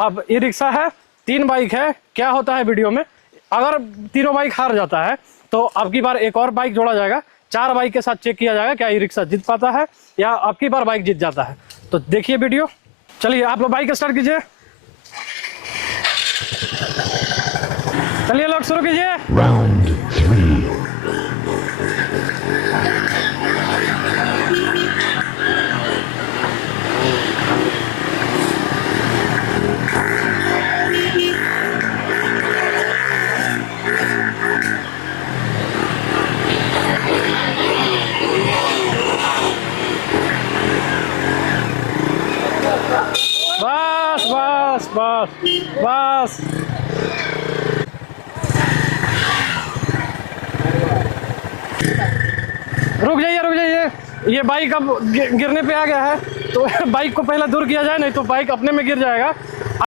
अब e rickshaw है, 3 bike है, क्या होता है वीडियो में, अगर तीनों बाइक हार जाता है तो आपकी बार एक और बाइक जोड़ा जाएगा, 4 बाइक के साथ चेक किया जाएगा क्या ई रिक्शा जीत पाता है या आपकी बार बाइक जीत जाता है। तो देखिए वीडियो, चलिए आप लोग बाइक स्टार्ट कीजिए, चलिए लोग शुरू कीजिए। Round 3. बस बस बस बस, रुक जाइए रुक जाइए, ये बाइक अब गिरने पे आ गया है तो बाइक को पहले दूर किया जाए, नहीं तो बाइक अपने में गिर जाएगा।